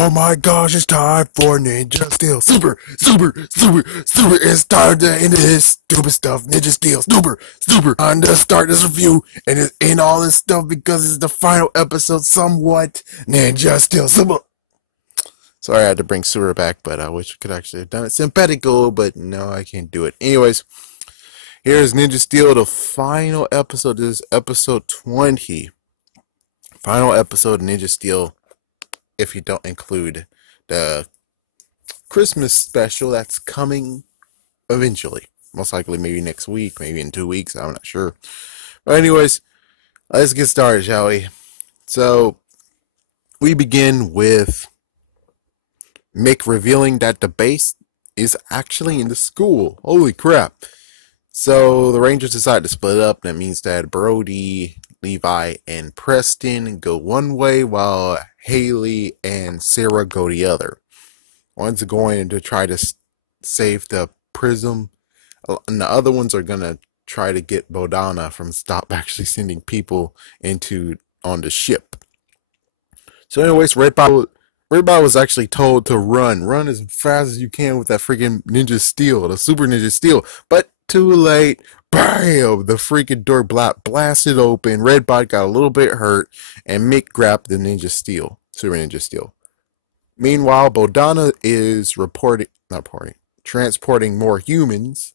Oh my gosh, it's time for Ninja Steel. Super. It's time to end this stupid stuff. Ninja Steel. Super. Time to start this review and it's in all this stuff because it's the final episode somewhat. Ninja Steel. Super. Sorry I had to bring Sewer back, but I wish I could actually have done it sympathetical, but no, I can't do it. Anyways, here's Ninja Steel, the final episode. This is episode 20. Final episode of Ninja Steel. If you don't include the Christmas special that's coming eventually. Most likely maybe next week, maybe in 2 weeks, I'm not sure. But anyways, let's get started, shall we? So, we begin with Mick revealing that the base is actually in the school. Holy crap. So, the Rangers decide to split up. That means that Brody, Levi, and Preston go one way while Haley and Sarah go the other. One's going to try to save the prism, and the other ones are going to try to get Bodana from stop actually sending people on the ship. So anyways, Redbot was actually told to run as fast as you can with that freaking Ninja Steel, the Super Ninja Steel, but too late. Bam! The freaking door blasted open. Redbot got a little bit hurt, and Mick grabbed the Super Ninja Steel. Meanwhile, Bodana is transporting more humans.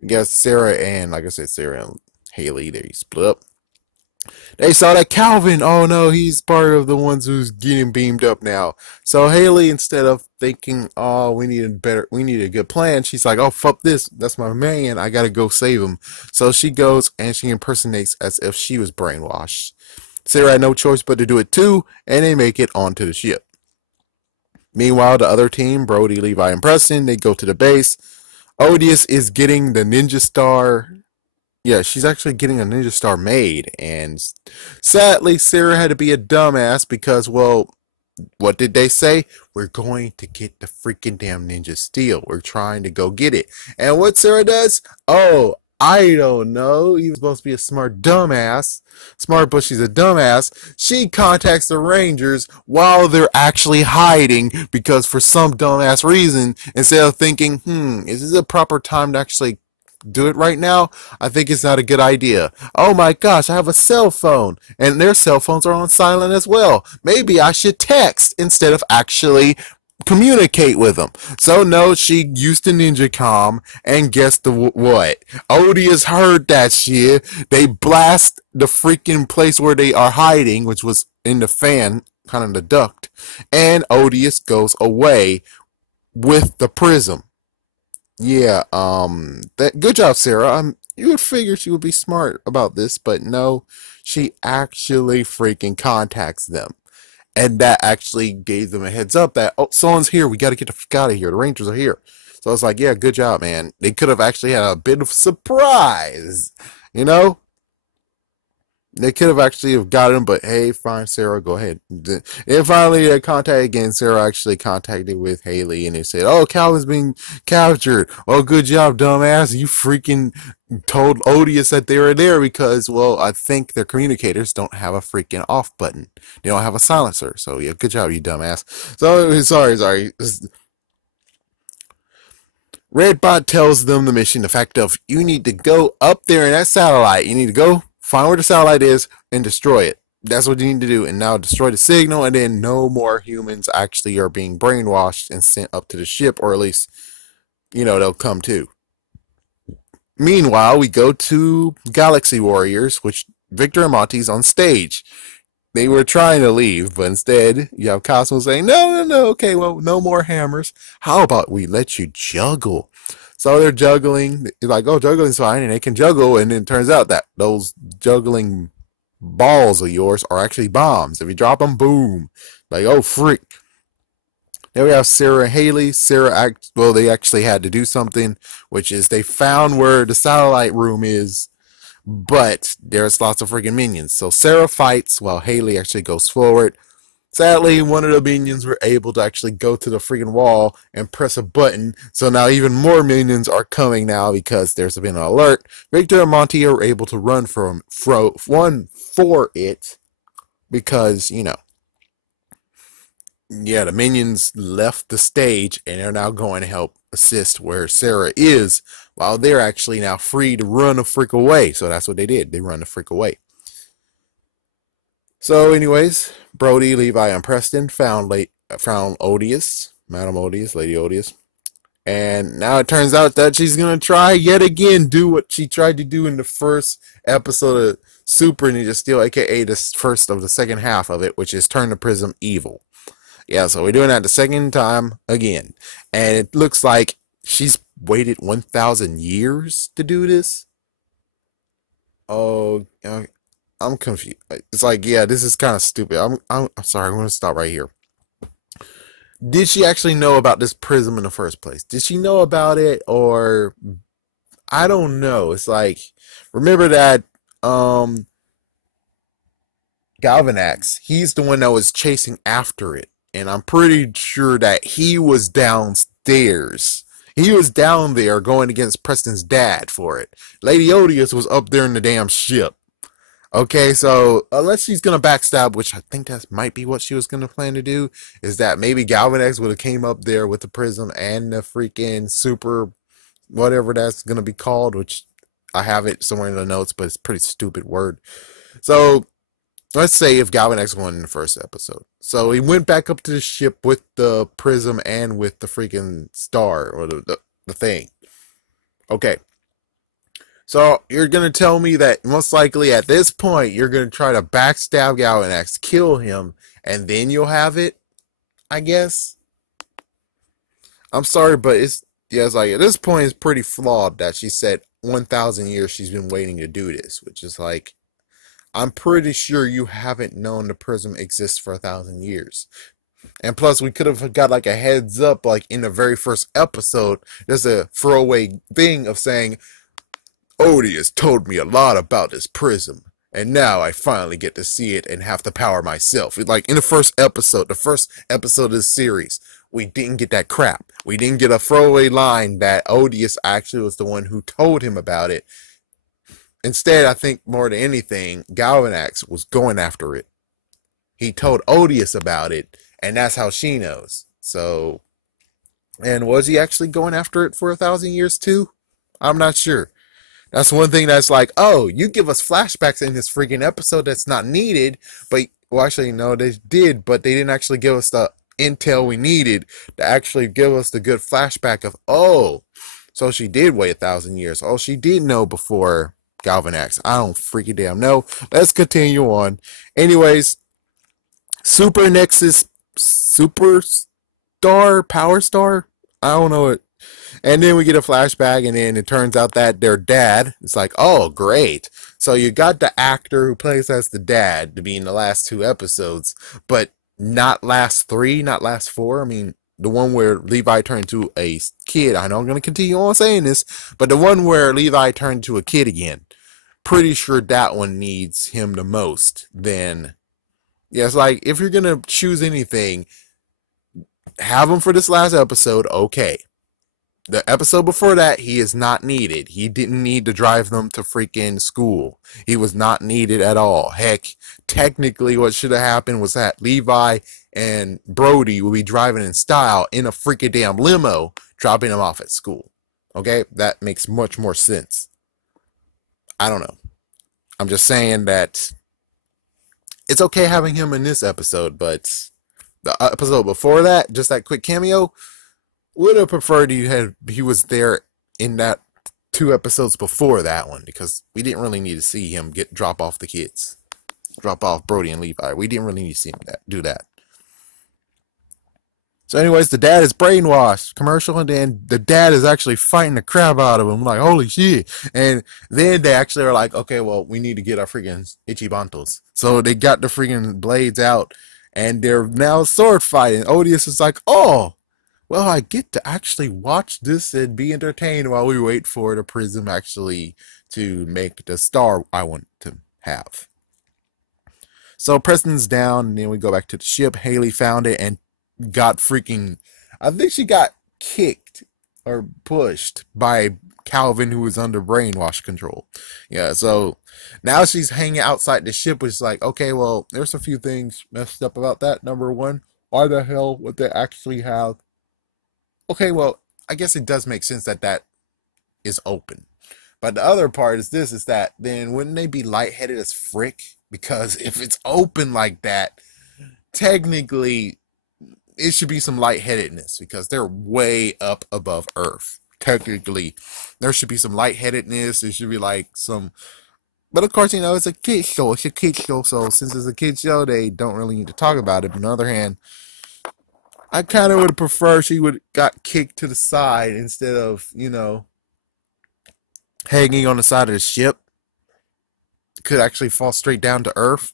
You got Sarah and Haley, they split up. They saw that Calvin, oh no, he's part of the ones who's getting beamed up now. So Haley, instead of thinking, oh, we need a good plan, she's like, oh, fuck this, that's my man, I gotta go save him. So she goes and she impersonates as if she was brainwashed. Sarah had no choice but to do it too, and they make it onto the ship. Meanwhile, the other team, Brody, Levi, and Preston, they go to the base. Odious is getting the Ninja Star. Yeah, she's actually getting a Ninja Star made, and sadly, Sarah had to be a dumbass because, well, what did they say? We're going to get the freaking damn Ninja Steel. We're trying to go get it. And what Sarah does? Oh, I don't know. You're supposed to be a smart dumbass. Smart, but she's a dumbass. She contacts the Rangers while they're actually hiding because for some dumbass reason, instead of thinking, is this a proper time to actually do it right now? I think it's not a good idea. Oh my gosh, I have a cell phone, and their cell phones are on silent as well. Maybe I should text instead of actually communicate with them. So no, she used the Ninja Com, and guess what? Odious heard that shit. They blast the freaking place where they are hiding, which was in the fan, kind of the duct, and Odious goes away with the prism. Yeah, good job, Sarah. You would figure she would be smart about this, but no, she actually freaking contacts them. And that actually gave them a heads up that, oh, someone's here, we gotta get the fuck out of here, the Rangers are here. So it's like, yeah, good job, man. They could have actually had a bit of surprise, you know? They could have actually have got him, but hey, fine, Sarah, go ahead. And finally, they contact again. Sarah actually contacted with Haley, and they said, oh, Calvin's being captured. Oh, good job, dumbass. You freaking told Odious that they were there because, well, I think their communicators don't have a freaking off button. They don't have a silencer. So, yeah, good job, you dumbass. So, sorry. Redbot tells them the mission, the fact of, you need to go up there in that satellite. You need to go find where the satellite is and destroy it. That's what you need to do. And now destroy the signal, and then no more humans actually are being brainwashed and sent up to the ship, or at least, they'll come too. Meanwhile, we go to Galaxy Warriors, which Victor and Monty's on stage. They were trying to leave, but instead, you have Cosmo saying, no, okay, well, no more hammers. How about we let you juggle? So they're juggling, like, oh, juggling's fine, and they can juggle, and then it turns out that those juggling balls of yours are actually bombs. If you drop them, boom. Like, oh, freak. Then we have Sarah and Haley. They actually had to do something, which is they found where the satellite room is, but there's lots of freaking minions. So Sarah fights while Haley actually goes forward. Sadly, one of the minions were able to actually go to the freaking wall and press a button. So now even more minions are coming now because there's been an alert. Victor and Monty are able to run for it because, yeah, the minions left the stage and they're now going to help assist where Sarah is, while they're actually now free to run the freak away. So that's what they did. They run the freak away. So, anyways, Brody, Levi, and Preston found Odious, Madam Odious, Lady Odious, and now it turns out that she's gonna try yet again do what she tried to do in the first episode of Super Ninja Steel, aka the first of the second half of it, which is turn the Prism evil. Yeah, so we're doing that the second time again, and it looks like she's waited 1,000 years to do this. Oh, I'm confused. It's like, yeah, this is kind of stupid. I'm sorry. I'm going to stop right here. Did she actually know about this prism in the first place? Did she know about it, or I don't know. It's like, remember that Galvanax, he's the one that was chasing after it, and I'm pretty sure that he was downstairs. He was down there going against Preston's dad for it. Lady Odious was up there in the damn ship. Okay, so unless she's gonna backstab, which I think that might be what she was gonna plan to do, is that maybe Galvanax would have came up there with the prism and the freaking super, whatever that's gonna be called, which I have it somewhere in the notes, but it's a pretty stupid word. So let's say if Galvanax won in the first episode, so he went back up to the ship with the prism and with the freaking star or the thing. Okay, so you're gonna tell me that most likely at this point you're gonna try to backstab Galvanax, kill him, and then you'll have it, I guess. I'm sorry, but it's like at this point it's pretty flawed that she said 1,000 years she's been waiting to do this, which is like, I'm pretty sure you haven't known the prism exists for 1,000 years. And plus, we could have got like a heads up, like in the very first episode. There's a throwaway thing of saying, Odious told me a lot about this prism, and now I finally get to see it and have the power myself. Like in the first episode of this series, we didn't get that crap. We didn't get a throwaway line that Odious actually was the one who told him about it. Instead, I think more than anything, Galvanax was going after it. He told Odious about it, and that's how she knows. So, and was he actually going after it for 1,000 years too? I'm not sure. That's one thing that's like, oh, you give us flashbacks in this freaking episode that's not needed, but, well, actually, no, they did, but they didn't actually give us the intel we needed to actually give us the good flashback of, oh, so she did wait 1,000 years. Oh, she did know before Galvanax. I don't freaking damn know. Let's continue on. Anyways, Super Nexus, Super Star, Power Star? I don't know it. And then we get a flashback, and then it turns out that their dad, it's like, oh, great. So you got the actor who plays as the dad to be in the last 2 episodes, but not last 3, not last 4. I mean, the one where Levi turned to a kid. I know I'm going to continue on saying this, but the one where Levi turned to a kid again, pretty sure that one needs him the most. Then, yeah, it's like, if you're going to choose anything, have him for this last episode, okay. The episode before that, he is not needed. He didn't need to drive them to freaking school. He was not needed at all. Heck, technically what should have happened was that Levi and Brody would be driving in style in a freaking damn limo, dropping him off at school. Okay? That makes much more sense. I don't know. I'm just saying that it's okay having him in this episode, but the episode before that, just that quick cameo, would have preferred he was there in that 2 episodes before that one, because we didn't really need to see him drop off the kids, drop off Brody and Levi. We didn't really need to see him do that. So, anyways, the dad is brainwashed. Commercial, and then the dad is actually fighting the crap out of him. Like, holy shit! And then they actually are like, okay, well, we need to get our freaking Ichibantos. So they got the freaking blades out, and they're now sword fighting. Odious is like, oh. Well, I get to actually watch this and be entertained while we wait for the prism actually to make the star I want to have. So Preston's down, and then we go back to the ship. Haley found it and got freaking, I think she got kicked or pushed by Calvin, who was under brainwash control. Yeah, so now she's hanging outside the ship, which is like, okay, well, there's a few things messed up about that. Number one, why the hell would they actually have? Okay, well, I guess it does make sense that that is open. But the other part is this: is that then wouldn't they be lightheaded as frick? Because if it's open like that, technically it should be some lightheadedness because they're way up above Earth. Technically, there should be some lightheadedness. There should be like some, but of course, it's a kid show. It's a kid show, so since it's a kid show, they don't really need to talk about it. But on the other hand, I kind of would prefer she would got kicked to the side instead of hanging on the side of the ship. Could actually fall straight down to Earth.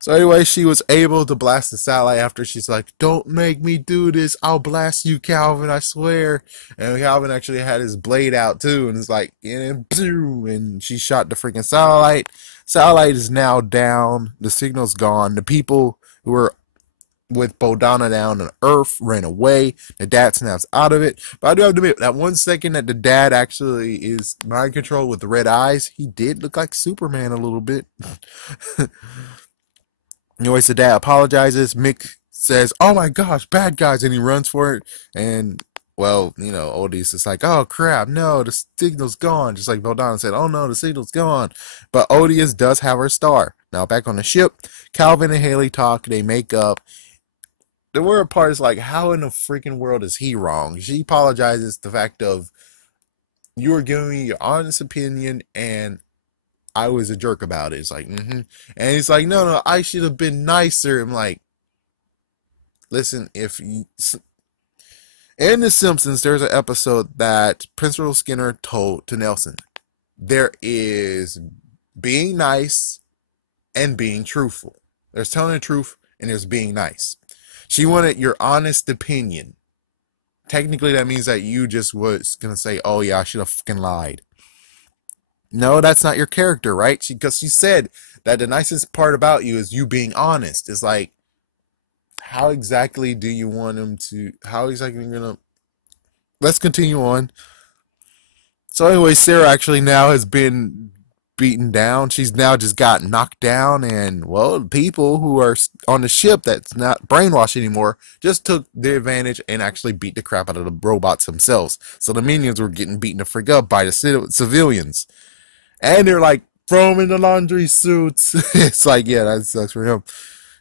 So anyway, she was able to blast the satellite after she's like, "Don't make me do this. I'll blast you, Calvin. I swear." And Calvin actually had his blade out too, and it's like, and she shot the freaking satellite. Satellite is now down. The signal's gone. The people who were with Bodana down on Earth ran away. The dad snaps out of it. But I do have to admit, that 1 second that the dad actually is mind controlled with the red eyes, he did look like Superman a little bit. Anyways, the dad apologizes. Mick says, "Oh my gosh, bad guys," and he runs for it. And, well, Odie's just like, "Oh crap, no, the signal's gone." Just like Bodana said, "Oh no, the signal's gone." But Odious does have her star. Now, back on the ship, Calvin and Haley talk. They make up. The weird part is like, how in the freaking world is he wrong? She apologizes the fact of, "You were giving me your honest opinion and I was a jerk about it." It's like, And he's like, no, I should have been nicer. I'm like, listen, in The Simpsons, there's an episode that Principal Skinner told to Nelson, there is being nice and being truthful. There's telling the truth and there's being nice. She wanted your honest opinion. Technically, that means that you just was going to say, "Oh yeah, I should have fucking lied." No, that's not your character, right? Because she said that the nicest part about you is you being honest. It's like, how exactly do you want him to, how exactly are you going to, let's continue on. So anyway, Sarah actually now has been beaten down. She's now just got knocked down, and well, people who are on the ship that's not brainwashed anymore just took their advantage and actually beat the crap out of the robots themselves. So the minions were getting beaten the frig up by the civilians. And they're like, "Throw them in the laundry suits." It's like, yeah, that sucks for him.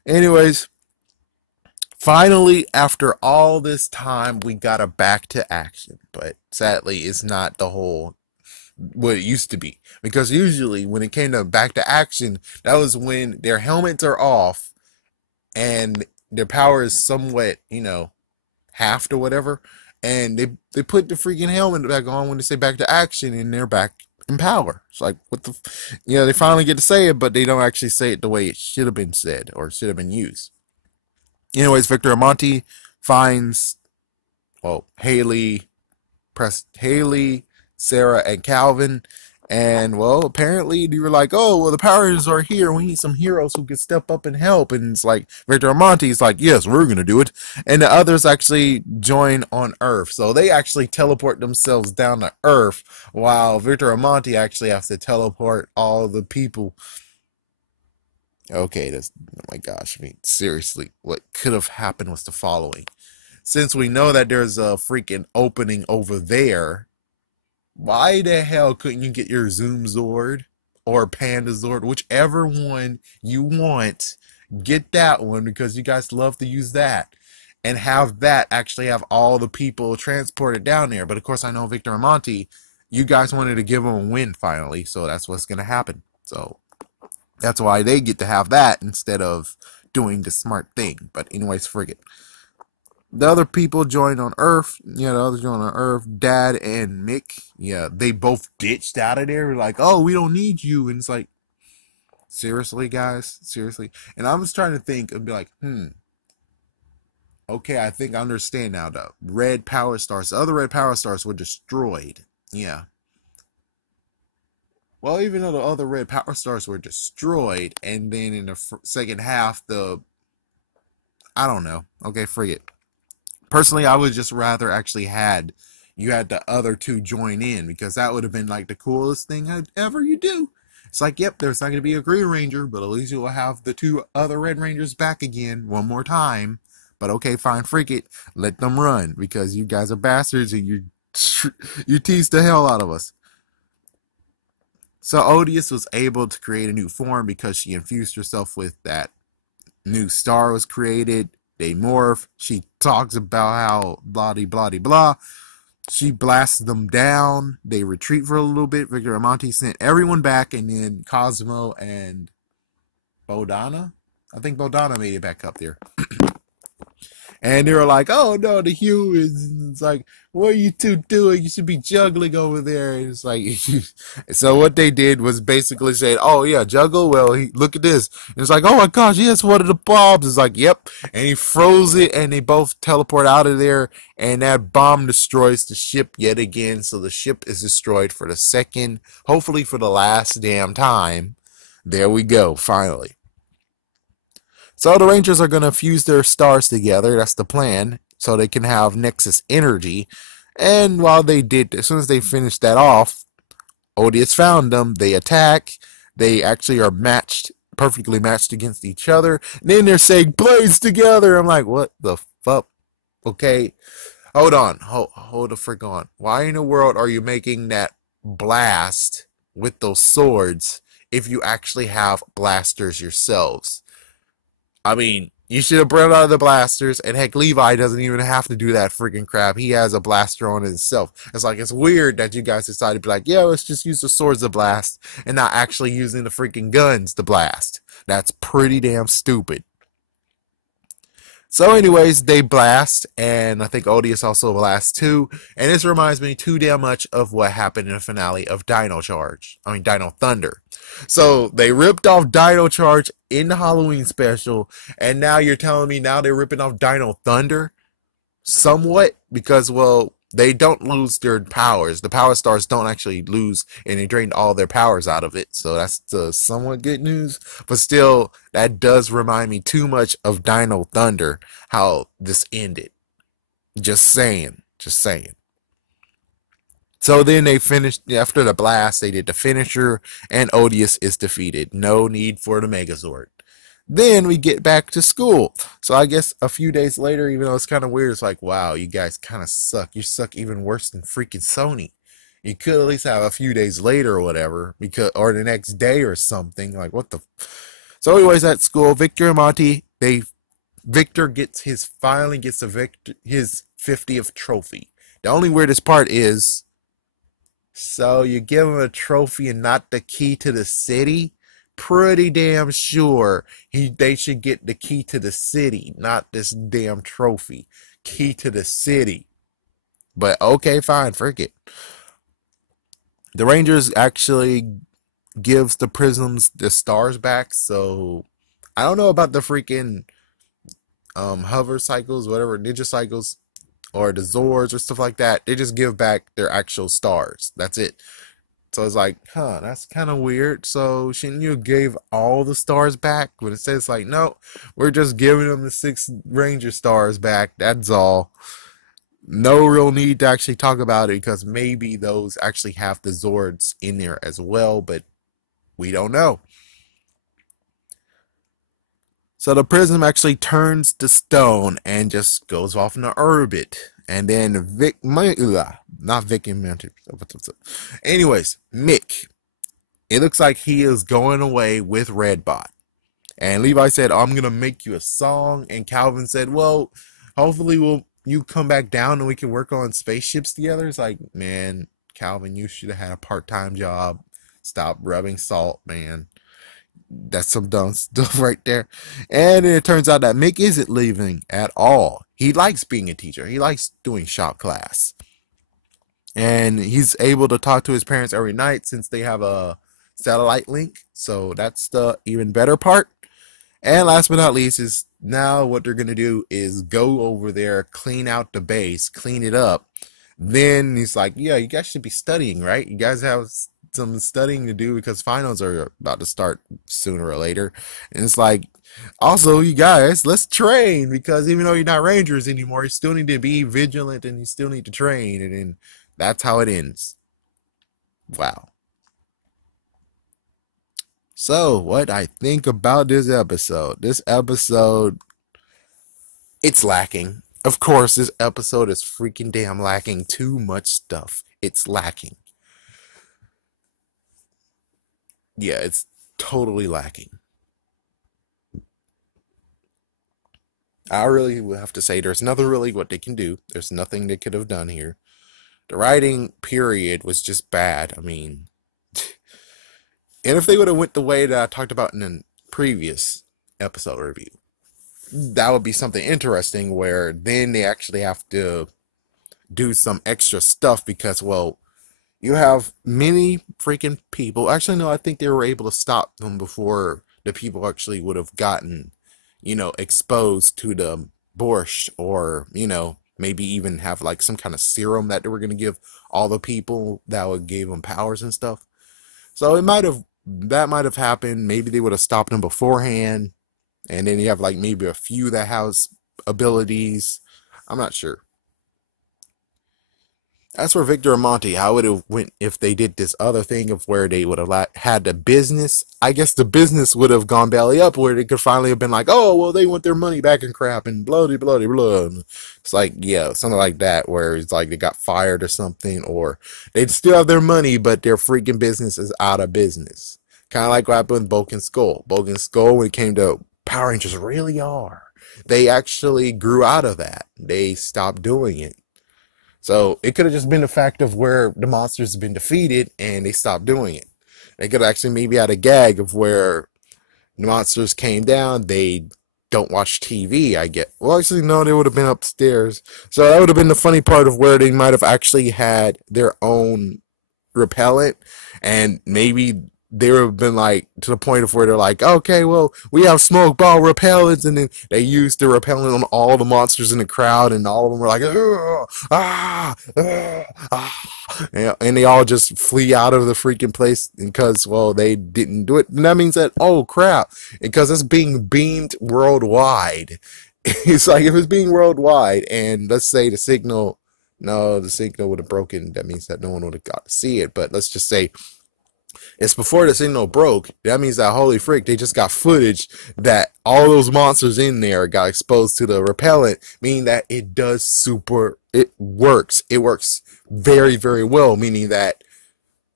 Anyways, finally, after all this time, we got a back to action. But sadly, it's not the whole what it used to be. Because usually when it came to back to action, that was when their helmets are off and their power is somewhat, halved or whatever. And they put the freaking helmet back on when they say back to action, and they're back in power. It's like, what the, they finally get to say it, but they don't actually say it the way it should have been said or should have been used. Anyways, Victor Amonte finds, well, Haley, Sarah, and Calvin. And, well, apparently they were like, "Oh, well, the powers are here. We need some heroes who can step up and help." And it's like, Victor Amonte's like, "Yes, we're going to do it." And the others actually join on Earth. So they actually teleport themselves down to Earth, while Victor Amonte actually has to teleport all the people. Okay, that's, oh my gosh. I mean, seriously, what could have happened was the following. Since we know that there's a freaking opening over there, why the hell couldn't you get your Zoom Zord or Panda Zord, whichever one you want, get that one because you guys love to use that, and have that actually have all the people transported down there. But of course, I know Victor Amonte, you guys wanted to give him a win finally, so that's what's going to happen. So that's why they get to have that instead of doing the smart thing. But anyways, forget. The other people joined on Earth. Yeah, the others joined on Earth. Dad and Mick. Yeah, they both ditched out of there. Like, "Oh, we don't need you." And it's like, seriously, guys? Seriously? And I was trying to think and be like, okay, I think I understand now. The red power stars, the other red power stars were destroyed. Yeah. Well, even though the other red power stars were destroyed, and then in the second half, I don't know. Okay, forget. Personally, I would just rather actually you had the other two join in, because that would have been like the coolest thing ever you do. It's like, yep, there's not going to be a Green Ranger, but at least you will have the two other Red Rangers back again one more time. But okay, fine, freak it. Let them run because you guys are bastards and you tease the hell out of us. So Odious was able to create a new form because she infused herself with that new star was created. They morph. She talks about how blah blah blah. She blasts them down. They retreat for a little bit. Victor Amonte sent everyone back, and then Cosmo and Bodana. I think Bodana made it back up there. And they were like, oh no, the humans. It's like, what are you two doing? You should be juggling over there. And it's like, so what they did was basically say, oh yeah, juggle. Well, look at this. And it's like, oh my gosh, yes, one of the bombs. It's like, yep. And he froze it, and they both teleport out of there. And that bomb destroys the ship yet again. So the ship is destroyed for the second, hopefully for the last damn time. There we go, finally. So the Rangers are going to fuse their stars together. That's the plan. So they can have Nexus energy. And while they did, as soon as they finished that off, Odious found them. They attack. They actually are matched, perfectly matched against each other. And then they're saying, blaze together. I'm like, what the fuck? Okay. Hold on. Hold the frick on. Why in the world are you making that blast with those swords if you actually have blasters yourselves? I mean, you should have brought out the blasters, and heck, Levi doesn't even have to do that freaking crap. He has a blaster on himself. It's like, it's weird that you guys decided to be like, yeah, let's just use the swords to blast, and not actually using the freaking guns to blast. That's pretty damn stupid. So anyways, they blast, and I think Odious also blasts too, and this reminds me too damn much of what happened in the finale of Dino Thunder. So they ripped off Dino Charge in the Halloween special, and now you're telling me now they're ripping off Dino Thunder? Somewhat, because, well, they don't lose their powers. The power stars don't actually lose, and they drained all their powers out of it. So that's somewhat good news. But still, that does remind me too much of Dino Thunder, how this ended. Just saying. Just saying. So then they finished, after the blast, they did the finisher, and Odious is defeated. No need for the Megazord. Then we get back to school. So I guess a few days later, even though it's kind of weird, it's like, wow, you guys kind of suck. You suck even worse than freaking Sony. You could at least have a few days later or whatever, or the next day or something. Like, what the? So anyways, at school, Victor and Monty, Victor finally gets his 50th trophy. The only weirdest part is, so you give him a trophy and not the key to the city? Pretty damn sure they should get the key to the city, not this damn trophy. Key to the city. But okay, fine, frick it. The Rangers actually gives the prisms the stars back, so I don't know about the freaking hover cycles, whatever, ninja cycles, or the Zords or stuff like that. They just give back their actual stars. That's it. So it's like, huh, that's kind of weird. So shouldn't you give all the stars back? But it says like, no, we're just giving them the 6 Ranger stars back. That's all. No real need to actually talk about it because maybe those actually have the Zords in there as well, but we don't know. So the prism actually turns to stone and just goes off in the orbit. And then anyways, Mick, it looks like he is going away with Redbot. And Levi said, I'm going to make you a song. And Calvin said, well, hopefully you come back down and we can work on spaceships together. It's like, man, Calvin, you should have had a part-time job. Stop rubbing salt, man. That's some dumb stuff right there. And it turns out that Mick isn't leaving at all. He likes being a teacher. He likes doing shop class. And he's able to talk to his parents every night since they have a satellite link. So that's the even better part. And last but not least is now what they're going to do is go over there, clean out the base, clean it up. Then he's like, yeah, you guys should be studying, right? You guys have some studying to do because finals are about to start sooner or later. And it's like, also, you guys, let's train because even though you're not Rangers anymore, you still need to be vigilant and you still need to train. And then that's how it ends. Wow. So, what I think about this episode? This episode, it's lacking. Of course, this episode is freaking damn lacking. Too much stuff. It's lacking. Yeah, it's totally lacking. I really will have to say there's nothing really what they can do. There's nothing they could have done here. The writing period was just bad. I mean, and if they would have went the way that I talked about in the previous episode review, that would be something interesting where then they actually have to do some extra stuff because, well, you have many freaking people. Actually, no, I think they were able to stop them before the people actually would have gotten, exposed to the borscht, or, maybe even have like some kind of serum that they were going to give all the people that would give them powers and stuff. So that might have happened. Maybe they would have stopped them beforehand. And then you have like maybe a few that has abilities. I'm not sure. As for Victor and Monty, how would it went if they did this other thing of where they would have had the business? I guess the business would have gone belly up where they could finally have been like, oh, well, they want their money back and crap and bloody, bloody, blah. It's like, yeah, something like that where it's like they got fired or something, or they'd still have their money, but their freaking business is out of business. Kind of like what happened with Bulk and Skull. Bulk and Skull, when it came to Power Rangers, really are. They actually grew out of that. They stopped doing it. So it could have just been the fact of where the monsters have been defeated and they stopped doing it. They could actually maybe had a gag of where the monsters came down, they don't watch TV, I get. Well, actually, no, they would have been upstairs. So that would have been the funny part of where they might have actually had their own repellent, and maybe they would have been like to the point of where they're like, okay, well, we have smoke ball repellents, and then they used the repellent on all the monsters in the crowd, and all of them were like, and they all just flee out of the freaking place because, well, they didn't do it. And that means that, oh crap, because it's being beamed worldwide. It's like if it's being worldwide, and let's say the signal, no, the signal would have broken. That means that no one would have got to see it. But let's just say it's before the signal broke. That means that, holy frick, they just got footage that all those monsters in there got exposed to the repellent, meaning that it works. It works very, very well, meaning that,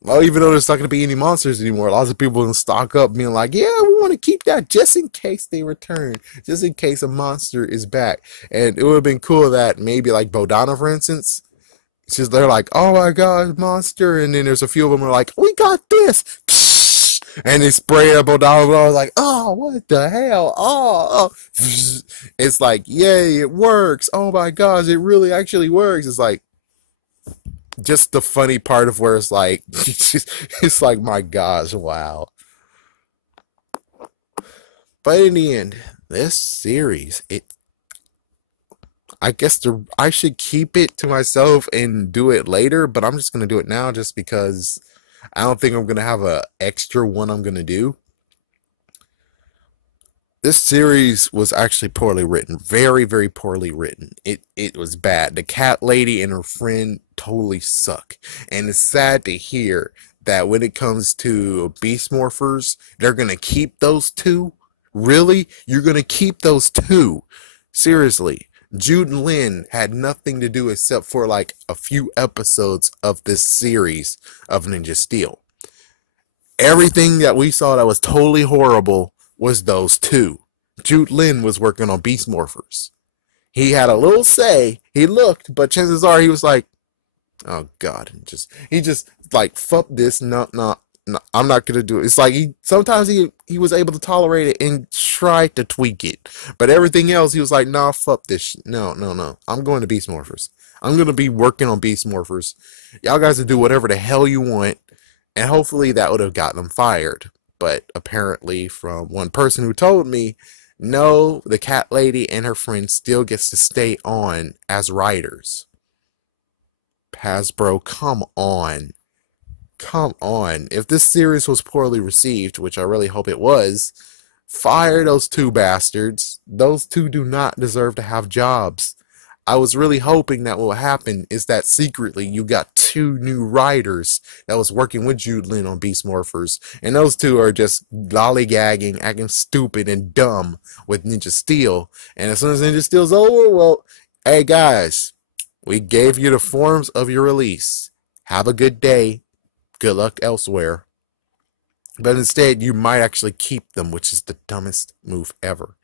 well, even though there's not going to be any monsters anymore, lots of people can stock up being like, yeah, we want to keep that just in case they return, just in case a monster is back. And it would have been cool that maybe like Bodana, for instance, they're like, oh my god, monster, and then there's a few of them are like, we got this, and they spray a Bodala, like, oh, what the hell, it's like, yay, it works, oh my gosh, it really actually works. It's like, just the funny part of where it's like, it's like, my gosh, wow. But in the end, this series, I guess I should keep it to myself and do it later, but I'm just gonna do it now just because I don't think I'm gonna have a extra one I'm gonna do. This series was actually poorly written, very, very poorly written. It was bad. The cat lady and her friend totally suck, and it's sad to hear that when it comes to Beast Morphers, they're gonna keep those two. Really, you're gonna keep those two? Seriously. Jude and Lynn had nothing to do except for like a few episodes of this series of Ninja Steel. Everything that we saw that was totally horrible was those two. Jude Lynn was working on Beast Morphers. He had a little say. He looked, but chances are he was like, oh god, he just like, fuck this, no, no, no, I'm not gonna do it. It's like sometimes he was able to tolerate it and try to tweak it, but everything else he was like, nah, fuck this, no, no, no, I'm going to Beast Morphers. I'm gonna be working on Beast Morphers. Y'all guys will do whatever the hell you want, and hopefully that would have gotten them fired. But apparently, from one person who told me, no, the cat lady and her friend still gets to stay on as writers. Hasbro, come on. Come on. If this series was poorly received, which I really hope it was, fire those two bastards. Those two do not deserve to have jobs. I was really hoping that what will happen is that secretly you got two new writers that was working with Jude Lin on Beast Morphers, and those two are just lollygagging, acting stupid and dumb with Ninja Steel. And as soon as Ninja Steel's over, well, hey guys, we gave you the forms of your release. Have a good day. Good luck elsewhere. But instead, you might actually keep them, which is the dumbest move ever.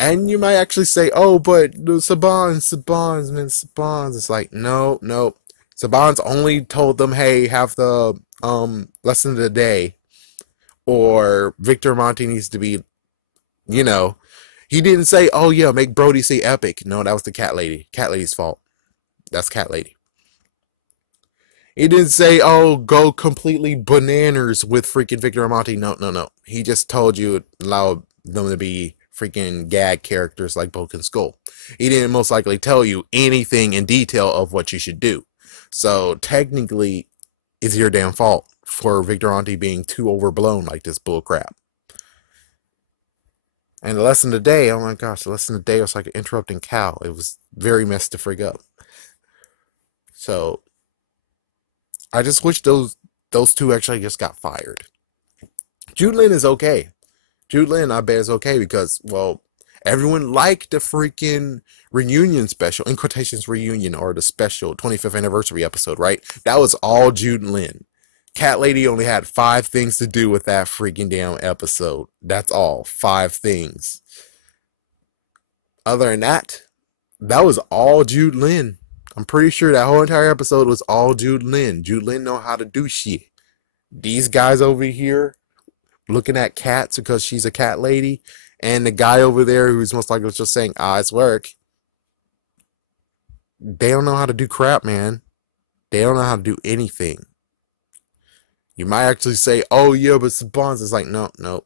And you might actually say, oh, but the Saban's, man, Saban's. It's like, no, no. Saban's only told them, hey, have the lesson of the day. Or Victor Monty needs to be, you know. He didn't say, oh, yeah, make Brody say epic. No, that was the cat lady. Cat lady's fault. That's cat lady. He didn't say, oh, go completely bananas with freaking Victor Monty. No, no, no. He just told you, allow them to be freaking gag characters like Bulk and Skull. He didn't most likely tell you anything in detail of what you should do. So technically, it's your damn fault for Victor Monty being too overblown like this bullcrap. And the lesson today, oh my gosh, the lesson today was like an interrupting cow. It was very messed to freak up. So I just wish those two actually just got fired. Jude Lin is okay. Jude Lin, I bet, is okay because, well, everyone liked the freaking reunion special, in quotations reunion, or the special 25th anniversary episode, right? That was all Jude Lin. Cat Lady only had 5 things to do with that freaking damn episode. That's all. 5 things. Other than that, that was all Jude Lin. I'm pretty sure that whole entire episode was all Jude Lin. Jude Lin know how to do shit. These guys over here looking at cats because she's a cat lady, and the guy over there who's most likely just saying, it's work. They don't know how to do crap, man. They don't know how to do anything. You might actually say, oh yeah, but Saban's is like, no, no.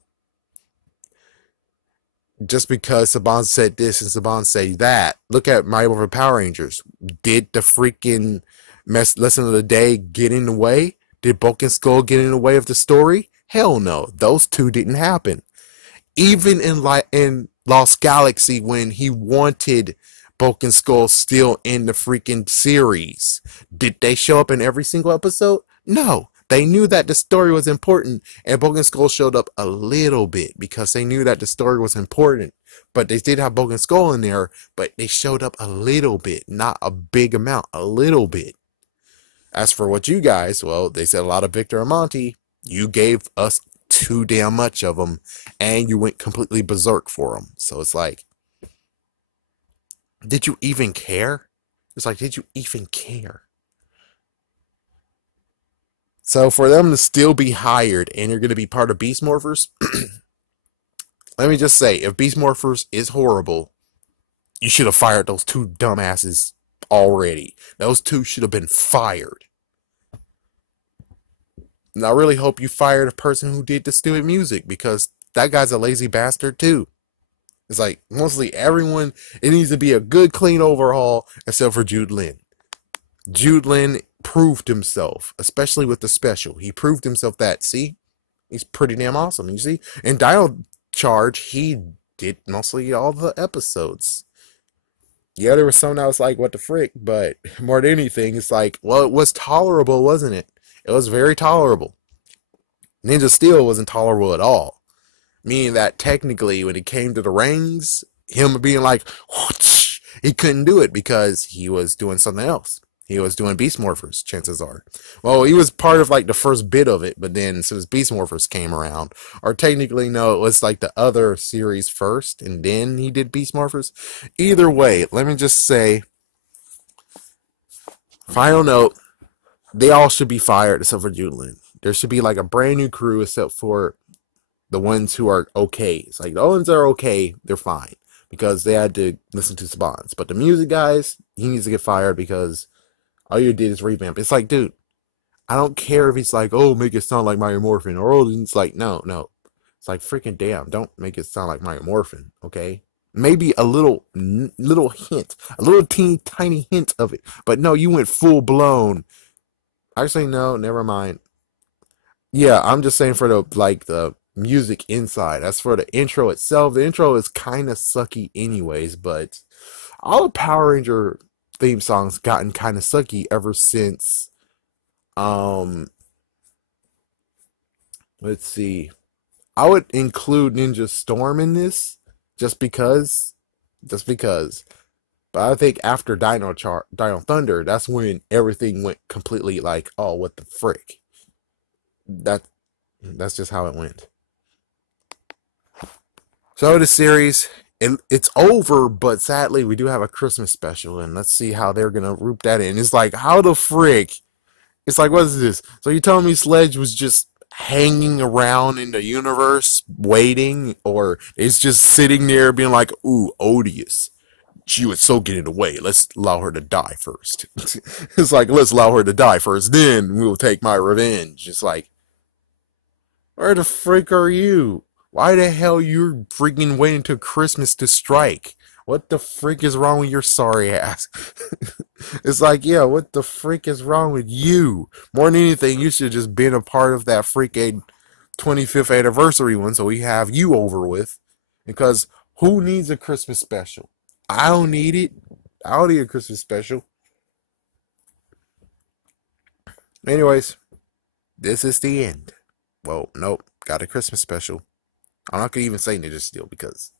Just because Saban said this and Saban say that. Look at My Over Power Rangers. Did the freaking lesson of the day get in the way? Did Bulk and Skull get in the way of the story? Hell no. Those two didn't happen. Even in Lost Galaxy, when he wanted Bulk and Skull still in the freaking series, did they show up in every single episode? No. They knew that the story was important, and Bulk and Skull showed up a little bit because they knew that the story was important. But they did have Bulk and Skull in there, but they showed up a little bit, not a big amount, a little bit. As for what you guys, well, they said a lot of Victor and Monty. You gave us too damn much of them, and you went completely berserk for them. So it's like, did you even care? It's like, did you even care? So for them to still be hired and you're going to be part of Beast Morphers, let me just say, if Beast Morphers is horrible, you should have fired those two dumbasses already. Those two should have been fired. And I really hope you fired a person who did the stupid music, because that guy's a lazy bastard too. It's like, mostly everyone, it needs to be a good clean overhaul except for Jude Lin. Jude Lin proved himself, especially with the special. He proved himself that, see, he's pretty damn awesome. You see, in Dino Charge, he did mostly all the episodes. Yeah, there was some that was like, what the frick, but more than anything, it's like, well, it was tolerable, wasn't it? It was very tolerable. Ninja Steel wasn't tolerable at all. Meaning that technically, when it came to the rings, him being like, whoosh, he couldn't do it because he was doing something else. He was doing Beast Morphers, chances are. Well, he was part of like the first bit of it, but then as soon as Beast Morphers came around, or technically, no, it was like the other series first, and then he did Beast Morphers. Either way, let me just say, final note, they all should be fired except for Jude Lin. There should be like a brand new crew except for the ones who are okay. It's like the ones that are okay, they're fine because they had to listen to Saban's. But the music guys, he needs to get fired because all you did is revamp. It's like, dude, I don't care if he's like, oh, make it sound like Mighty Morphin, or oh, it's like, no. It's like, freaking damn, don't make it sound like Mighty Morphin, okay? Maybe a little hint, a little teeny tiny hint of it. But no, you went full blown. Actually, no, never mind. Yeah, I'm just saying for the music inside. As for the intro itself, the intro is kind of sucky anyways, but all the Power Ranger theme songs gotten kind of sucky ever since um let's see. I would include Ninja Storm in this just because just because. But I think after Dino Thunder, that's when everything went completely like, oh, what the frick? That that's just how it went. So the series, it's over, but sadly we do have a Christmas special, and let's see how they're gonna root that in. It's like, how the frick? It's like, what is this? So you telling me Sledge was just hanging around in the universe waiting, or it's just sitting there being like, ooh, odious. She was so getting away. Let's allow her to die first. It's like, let's allow her to die first, then we'll take my revenge. It's like, where the frick are you? Why the hell you're freaking waiting till Christmas to strike? What the frick is wrong with your sorry ass? It's like, yeah, what the frick is wrong with you? More than anything, you should just been a part of that freaking 25th anniversary one so we have you over with. Because who needs a Christmas special? I don't need it. I don't need a Christmas special. Anyways, this is the end. Well, nope. Got a Christmas special. I'm not gonna even say Ninja Steel because